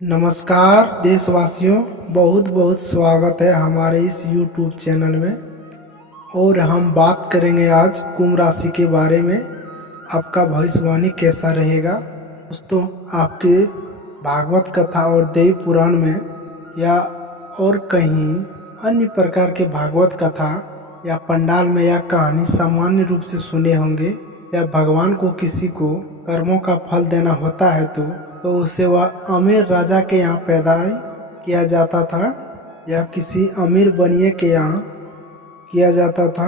नमस्कार देशवासियों, बहुत बहुत स्वागत है हमारे इस YouTube चैनल में। और हम बात करेंगे आज कुंभ राशि के बारे में। आपका भविष्यवाणी कैसा रहेगा दोस्तों? आपके भागवत कथा और देवी पुराण में या और कहीं अन्य प्रकार के भागवत कथा या पंडाल में या कहानी सामान्य रूप से सुने होंगे। या भगवान को किसी को कर्मों का फल देना होता है तो उसे वह अमीर राजा के यहाँ पैदा किया जाता था या किसी अमीर बनिए के यहाँ किया जाता था।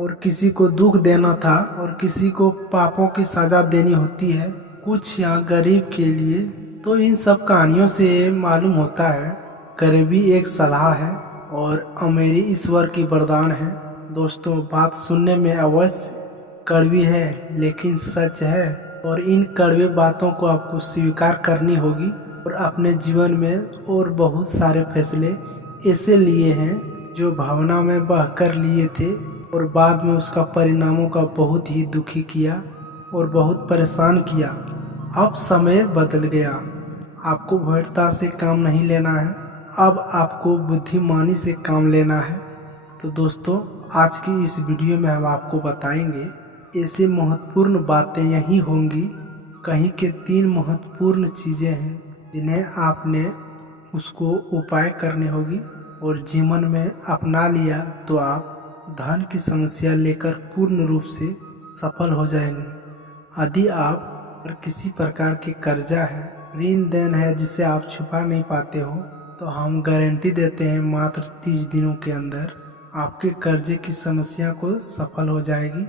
और किसी को दुख देना था और किसी को पापों की सजा देनी होती है, कुछ यहाँ गरीब के लिए। तो इन सब कहानियों से मालूम होता है गरीबी एक सलाह है और अमीरी ईश्वर की वरदान है। दोस्तों, बात सुनने में अवश्य कड़वी है लेकिन सच है, और इन कड़वे बातों को आपको स्वीकार करनी होगी और अपने जीवन में और बहुत सारे फैसले ऐसे लिए हैं जो भावना में बहकर लिए थे और बाद में उसका परिणामों का बहुत ही दुखी किया और बहुत परेशान किया। अब समय बदल गया, आपको भयता से काम नहीं लेना है, अब आपको बुद्धिमानी से काम लेना है। तो दोस्तों, आज की इस वीडियो में हम आपको बताएंगे ऐसे महत्वपूर्ण बातें यही होंगी। कहीं के 3 महत्वपूर्ण चीज़ें हैं जिन्हें आपने उसको उपाय करनी होगी और जीवन में अपना लिया तो आप धन की समस्या लेकर पूर्ण रूप से सफल हो जाएंगे। यदि आप पर किसी प्रकार के कर्जा है, ऋण देन है जिसे आप छुपा नहीं पाते हो, तो हम गारंटी देते हैं मात्र 30 दिनों के अंदर आपके कर्जे की समस्या को सफल हो जाएगी।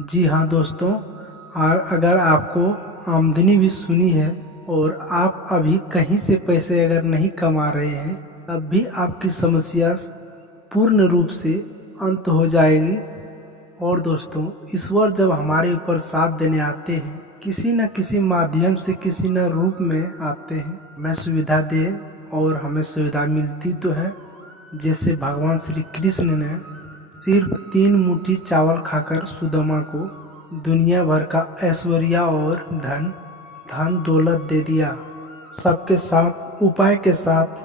जी हाँ दोस्तों, और अगर आपको आमदनी भी सुनी है और आप अभी कहीं से पैसे अगर नहीं कमा रहे हैं, तब भी आपकी समस्या पूर्ण रूप से अंत हो जाएगी। और दोस्तों, ईश्वर जब हमारे ऊपर साथ देने आते हैं, किसी न किसी माध्यम से किसी न रूप में आते हैं, हमें सुविधा दे और हमें सुविधा मिलती तो है। जैसे भगवान श्री कृष्ण ने सिर्फ 3 मुट्ठी चावल खाकर सुदामा को दुनिया भर का ऐश्वर्य और धन दौलत दे दिया। सबके साथ उपाय के साथ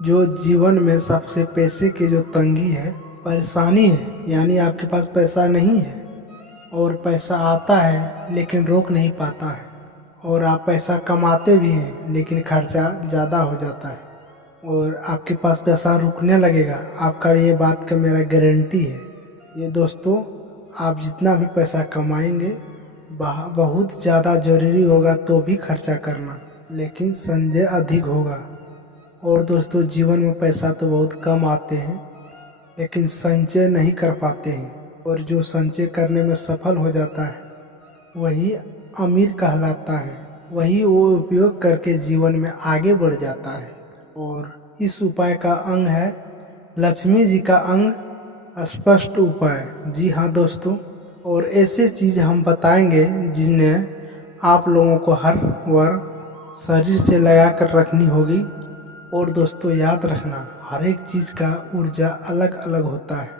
जो जीवन में सबसे पैसे की जो तंगी है, परेशानी है, यानी आपके पास पैसा नहीं है और पैसा आता है लेकिन रोक नहीं पाता है, और आप पैसा कमाते भी हैं लेकिन खर्चा ज़्यादा हो जाता है और आपके पास पैसा रुकने लगेगा, आपका ये बात का मेरा गारंटी है। ये दोस्तों, आप जितना भी पैसा कमाएंगे बहुत ज़्यादा ज़रूरी होगा तो भी खर्चा करना, लेकिन संचय अधिक होगा। और दोस्तों, जीवन में पैसा तो बहुत कम आते हैं लेकिन संचय नहीं कर पाते हैं, और जो संचय करने में सफल हो जाता है वही अमीर कहलाता है, वही वो उपयोग करके जीवन में आगे बढ़ जाता है। और इस उपाय का अंग है लक्ष्मी जी का अंग स्पष्ट उपाय। जी हाँ दोस्तों, और ऐसे चीज़ हम बताएंगे जिन्हें आप लोगों को हर वर्ग शरीर से लगा कर रखनी होगी। और दोस्तों, याद रखना, हर एक चीज़ का ऊर्जा अलग अलग होता है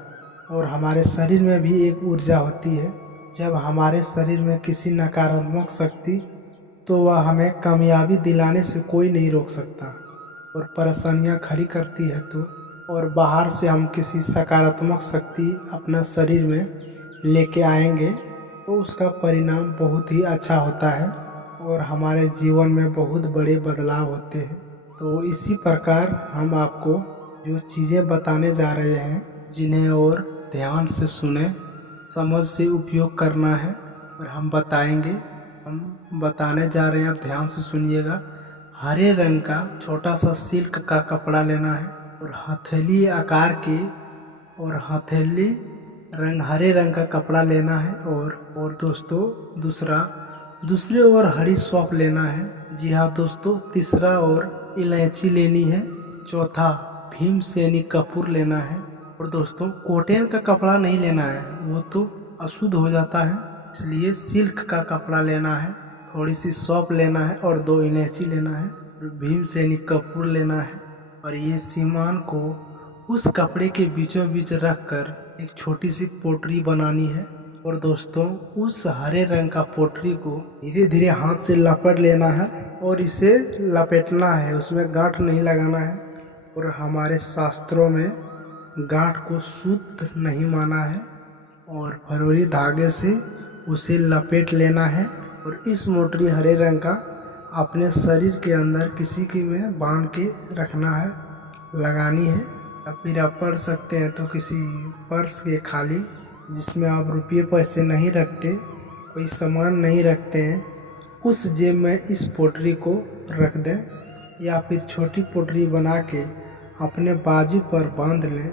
और हमारे शरीर में भी एक ऊर्जा होती है। जब हमारे शरीर में किसी नकारात्मक शक्ति, तो वह हमें कामयाबी दिलाने से कोई नहीं रोक सकता और परेशानियां खड़ी करती है तो, और बाहर से हम किसी सकारात्मक शक्ति अपना शरीर में लेके आएंगे तो उसका परिणाम बहुत ही अच्छा होता है और हमारे जीवन में बहुत बड़े बदलाव होते हैं। तो इसी प्रकार हम आपको जो चीज़ें बताने जा रहे हैं, जिन्हें और ध्यान से सुने, समझ से उपयोग करना है और हम बताएंगे। हम बताने जा रहे हैं, आप ध्यान से सुनिएगा। हरे रंग का छोटा सा सिल्क का कपड़ा लेना है और हथेली आकार के और हथेली रंग हरे रंग का कपड़ा लेना है। और दोस्तों, दूसरे ओर हरी सौंफ लेना है। जी हाँ दोस्तों, तीसरा और इलायची लेनी है। चौथा भीमसेनी कपूर लेना है। और दोस्तों, कॉटन का कपड़ा नहीं लेना है, वो तो अशुद्ध हो जाता है, इसलिए सिल्क का कपड़ा लेना है। थोड़ी सी सौंफ लेना है और 2 इलायची लेना है, भीमसेनी कपूर लेना है। और ये सामान को उस कपड़े के बीचों बीच रखकर एक छोटी सी पोटली बनानी है। और दोस्तों, उस हरे रंग का पोटली को धीरे धीरे हाथ से लपेट लेना है और इसे लपेटना है, उसमें गांठ नहीं लगाना है। और हमारे शास्त्रों में गांठ को शुद्ध नहीं माना है और फरोरी धागे से उसे लपेट लेना है। और इस मोटरी हरे रंग का अपने शरीर के अंदर किसी की में बांध के रखना है, लगानी है। या फिर आप पढ़ सकते हैं तो किसी पर्स के खाली, जिसमें आप रुपये पैसे नहीं रखते, कोई सामान नहीं रखते हैं, उस जेब में इस पोटरी को रख दें। या फिर छोटी पोटरी बना के अपने बाजू पर बांध लें।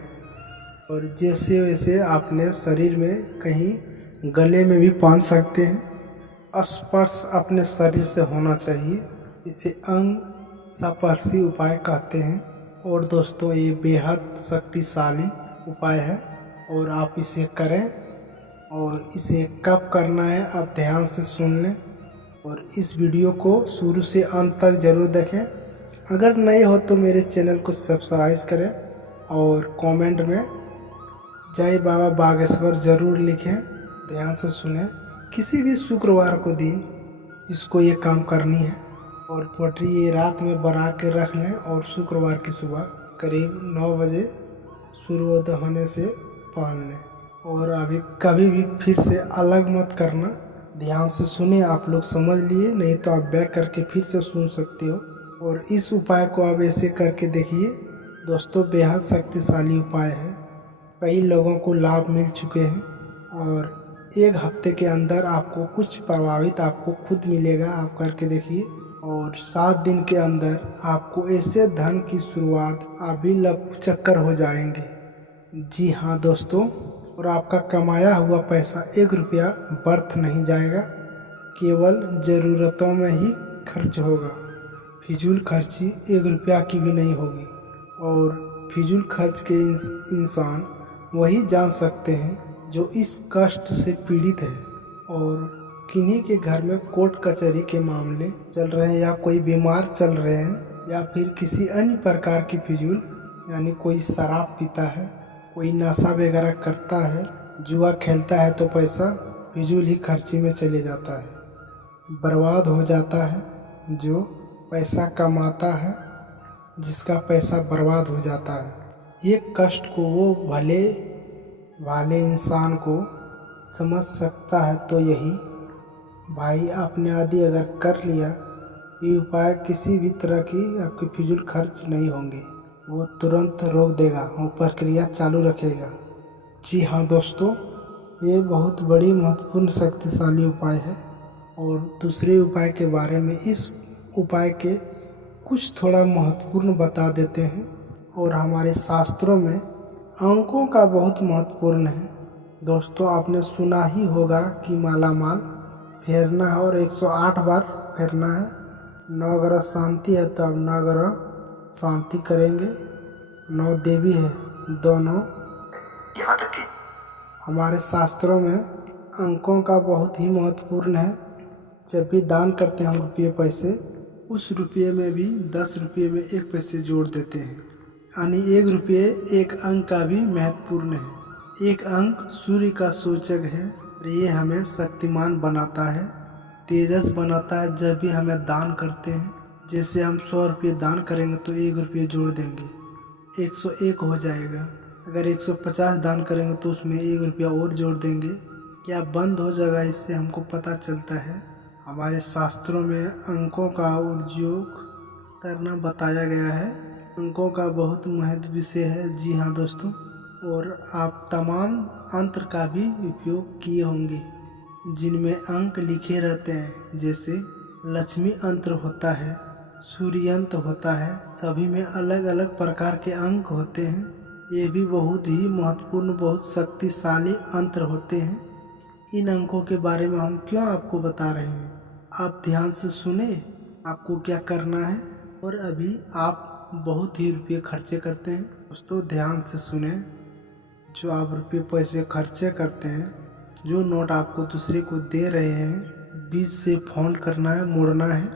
और जैसे वैसे अपने शरीर में कहीं गले में भी बांध सकते हैं। स्पर्श अपने शरीर से होना चाहिए, इसे अंग स्पर्शी उपाय कहते हैं। और दोस्तों ये बेहद शक्तिशाली उपाय है और आप इसे करें। और इसे कब करना है आप ध्यान से सुन लें और इस वीडियो को शुरू से अंत तक ज़रूर देखें। अगर नए हो तो मेरे चैनल को सब्सक्राइब करें और कमेंट में जय बाबा बागेश्वर ज़रूर लिखें। ध्यान से सुने। किसी भी शुक्रवार को दिन इसको ये काम करनी है और पोटरी ये रात में बना के रख लें और शुक्रवार की सुबह करीब 9 बजे सूर्योदय होने से पहन लें। और अभी कभी भी फिर से अलग मत करना। ध्यान से सुने। आप लोग समझ लिए, नहीं तो आप बैक करके फिर से सुन सकते हो। और इस उपाय को आप ऐसे करके देखिए दोस्तों, बेहद शक्तिशाली उपाय है। कई लोगों को लाभ मिल चुके हैं और 1 हफ्ते के अंदर आपको कुछ प्रभावित आपको खुद मिलेगा। आप करके देखिए और 7 दिन के अंदर आपको ऐसे धन की शुरुआत अभी चक्कर हो जाएंगे। जी हाँ दोस्तों, और आपका कमाया हुआ पैसा 1 रुपया व्यर्थ नहीं जाएगा, केवल ज़रूरतों में ही खर्च होगा। फिजूल खर्ची 1 रुपया की भी नहीं होगी। और फिजूल खर्च के इंसान वही जान सकते हैं जो इस कष्ट से पीड़ित है और किन्हीं के घर में कोर्ट कचहरी के मामले चल रहे हैं, या कोई बीमार चल रहे हैं, या फिर किसी अन्य प्रकार की फिजूल, यानी कोई शराब पीता है, कोई नशा वगैरह करता है, जुआ खेलता है, तो पैसा फिजूल ही खर्ची में चले जाता है, बर्बाद हो जाता है। जो पैसा कमाता है, जिसका पैसा बर्बाद हो जाता है, ये कष्ट को वो भले वाले इंसान को समझ सकता है। तो यही भाई आपने आदि अगर कर लिया, ये उपाय किसी भी तरह की आपकी फिजूल खर्च नहीं होंगे, वो तुरंत रोक देगा, वो प्रक्रिया चालू रखेगा। जी हाँ दोस्तों, ये बहुत बड़ी महत्वपूर्ण शक्तिशाली उपाय है। और दूसरे उपाय के बारे में, इस उपाय के कुछ थोड़ा महत्वपूर्ण बता देते हैं। और हमारे शास्त्रों में अंकों का बहुत महत्वपूर्ण है। दोस्तों आपने सुना ही होगा कि मालामाल फेरना है और 108 बार फेरना है। 9 ग्रह शांति है तो अब 9 ग्रह शांति करेंगे। 9 देवी है, दोनों। यहाँ तक कि हमारे शास्त्रों में अंकों का बहुत ही महत्वपूर्ण है। जब भी दान करते हैं हम रुपये पैसे, उस रुपये में भी 10 रुपये में 1 पैसे जोड़ देते हैं, यानी 1 रुपये 1 अंक का भी महत्वपूर्ण है। 1 अंक सूर्य का सूचक है और ये हमें शक्तिमान बनाता है, तेजस बनाता है। जब भी हमें दान करते हैं, जैसे हम 100 रुपये दान करेंगे तो 1 रुपये जोड़ देंगे, 101 हो जाएगा। अगर 150 दान करेंगे तो उसमें 1 रुपया और जोड़ देंगे, क्या बंद हो जाएगा। इससे हमको पता चलता है हमारे शास्त्रों में अंकों का उपयोग करना बताया गया है। अंकों का बहुत महत्व विषय है। जी हाँ दोस्तों, और आप तमाम अंतर का भी उपयोग किए होंगे जिनमें अंक लिखे रहते हैं, जैसे लक्ष्मी अंत्र होता है, सूर्य यंत्र होता है, सभी में अलग अलग प्रकार के अंक होते हैं। ये भी बहुत ही महत्वपूर्ण, बहुत शक्तिशाली अंत्र होते हैं। इन अंकों के बारे में हम क्यों आपको बता रहे हैं, आप ध्यान से सुने आपको क्या करना है। और अभी आप बहुत ही रुपये खर्चे करते हैं दोस्तों, ध्यान से सुने। जो आप रुपये पैसे खर्चे करते हैं, जो नोट आपको दूसरे को दे रहे हैं, बीच से फोल्ड करना है, मोड़ना है।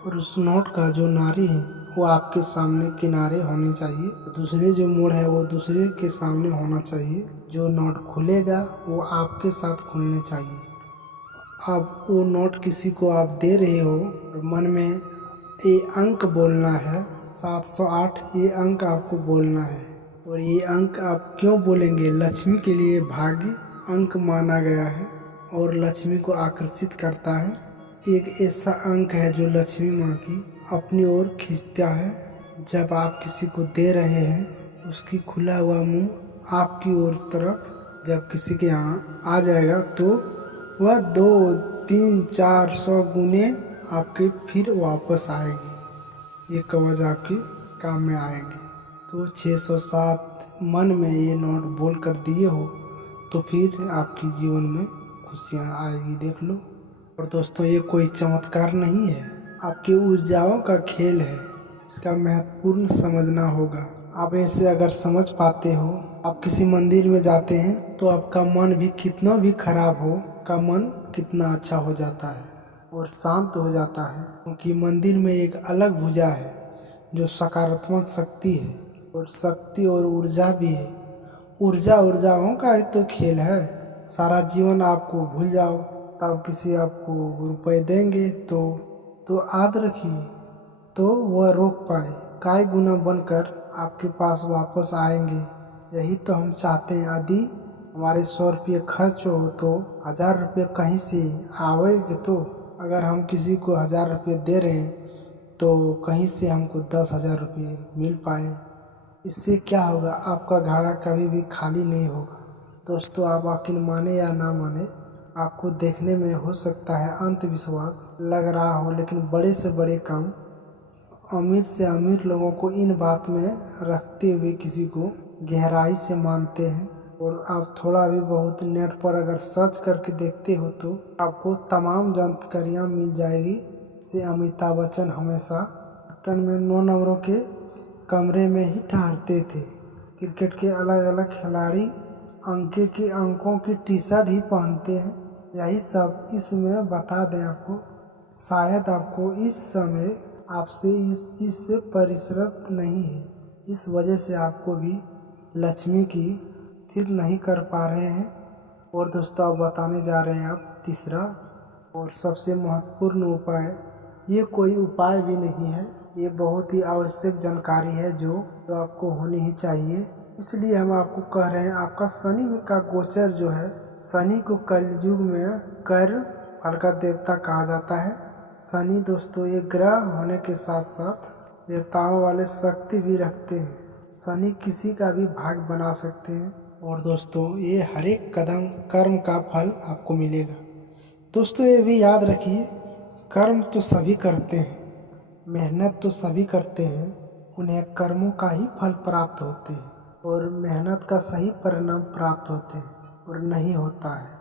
और उस नोट का जो नारी है वो आपके सामने किनारे होनी चाहिए, दूसरे जो मोड़ है वो दूसरे के सामने होना चाहिए। जो नोट खुलेगा वो आपके साथ खुलने चाहिए। अब वो नोट किसी को आप दे रहे हो और मन में ये अंक बोलना है 708, ये अंक आपको बोलना है। और ये अंक आप क्यों बोलेंगे? लक्ष्मी के लिए भाग्य अंक माना गया है और लक्ष्मी को आकर्षित करता है। एक ऐसा अंक है जो लक्ष्मी माँ की अपनी ओर खींचता है। जब आप किसी को दे रहे हैं, उसकी खुला हुआ मुंह आपकी ओर तरफ जब किसी के यहाँ आ जाएगा तो वह 2, 3, 4, 100 गुने आपके फिर वापस आएगी। ये कवच आपके काम में आएंगे। तो 607 मन में ये नोट बोल कर दिए हो तो फिर आपके जीवन में खुशियाँ आएगी, देख लो। और दोस्तों, ये कोई चमत्कार नहीं है, आपकी ऊर्जाओं का खेल है। इसका महत्वपूर्ण समझना होगा। आप ऐसे अगर समझ पाते हो, आप किसी मंदिर में जाते हैं तो आपका मन भी कितना भी खराब हो, का मन कितना अच्छा हो जाता है और शांत हो जाता है। क्योंकि मंदिर में एक अलग भुजा है जो सकारात्मक शक्ति है और शक्ति और ऊर्जा भी है। ऊर्जाओं का ही तो खेल है। सारा जीवन आपको भूल जाओ, तब किसी आपको रुपए देंगे तो याद रखिए, तो वह रोक पाए, काय गुना बनकर आपके पास वापस आएंगे। यही तो हम चाहते हैं। यदि हमारे 100 रुपये खर्च हो तो 1000 रुपये कहीं से आवेंगे। तो अगर हम किसी को 1000 रुपये दे रहे हैं तो कहीं से हमको 10,000 रुपये मिल पाए। इससे क्या होगा? आपका घड़ा कभी भी खाली नहीं होगा। दोस्तों, आप यकीन माने या ना माने, आपको देखने में हो सकता है अंधविश्वास लग रहा हो, लेकिन बड़े से बड़े काम अमीर से अमीर लोगों को इन बात में रखते हुए किसी को गहराई से मानते हैं। और आप थोड़ा भी बहुत नेट पर अगर सर्च करके देखते हो तो आपको तमाम जानकारियाँ मिल जाएगी। से अमिताभ बच्चन हमेशा पटन में 9 नंबरों के कमरे में ही ठहरते थे। क्रिकेट के अलग अलग खिलाड़ी अंकों की टी शर्ट ही पहनते हैं। यही सब इसमें बता दें आपको। शायद आपको इस समय आपसे इस चीज़ से परिश्रम नहीं है, इस वजह से आपको भी लक्ष्मी की स्थिर नहीं कर पा रहे हैं। और दोस्तों, आप बताने जा रहे हैं आप तीसरा और सबसे महत्वपूर्ण उपाय। ये कोई उपाय भी नहीं है, ये बहुत ही आवश्यक जानकारी है जो आपको होनी ही चाहिए। इसलिए हम आपको कह रहे हैं, आपका शनि का गोचर जो है, शनि को कलयुग में कर फल का देवता कहा जाता है। शनि दोस्तों एक ग्रह होने के साथ साथ देवताओं वाले शक्ति भी रखते हैं। शनि किसी का भी भाग्य बना सकते हैं। और दोस्तों, ये हर एक कदम कर्म का फल आपको मिलेगा। दोस्तों, ये भी याद रखिए, कर्म तो सभी करते हैं, मेहनत तो सभी करते हैं, उन्हें कर्मों का ही फल प्राप्त होते हैं और मेहनत का सही परिणाम प्राप्त होते हैं और नहीं होता है।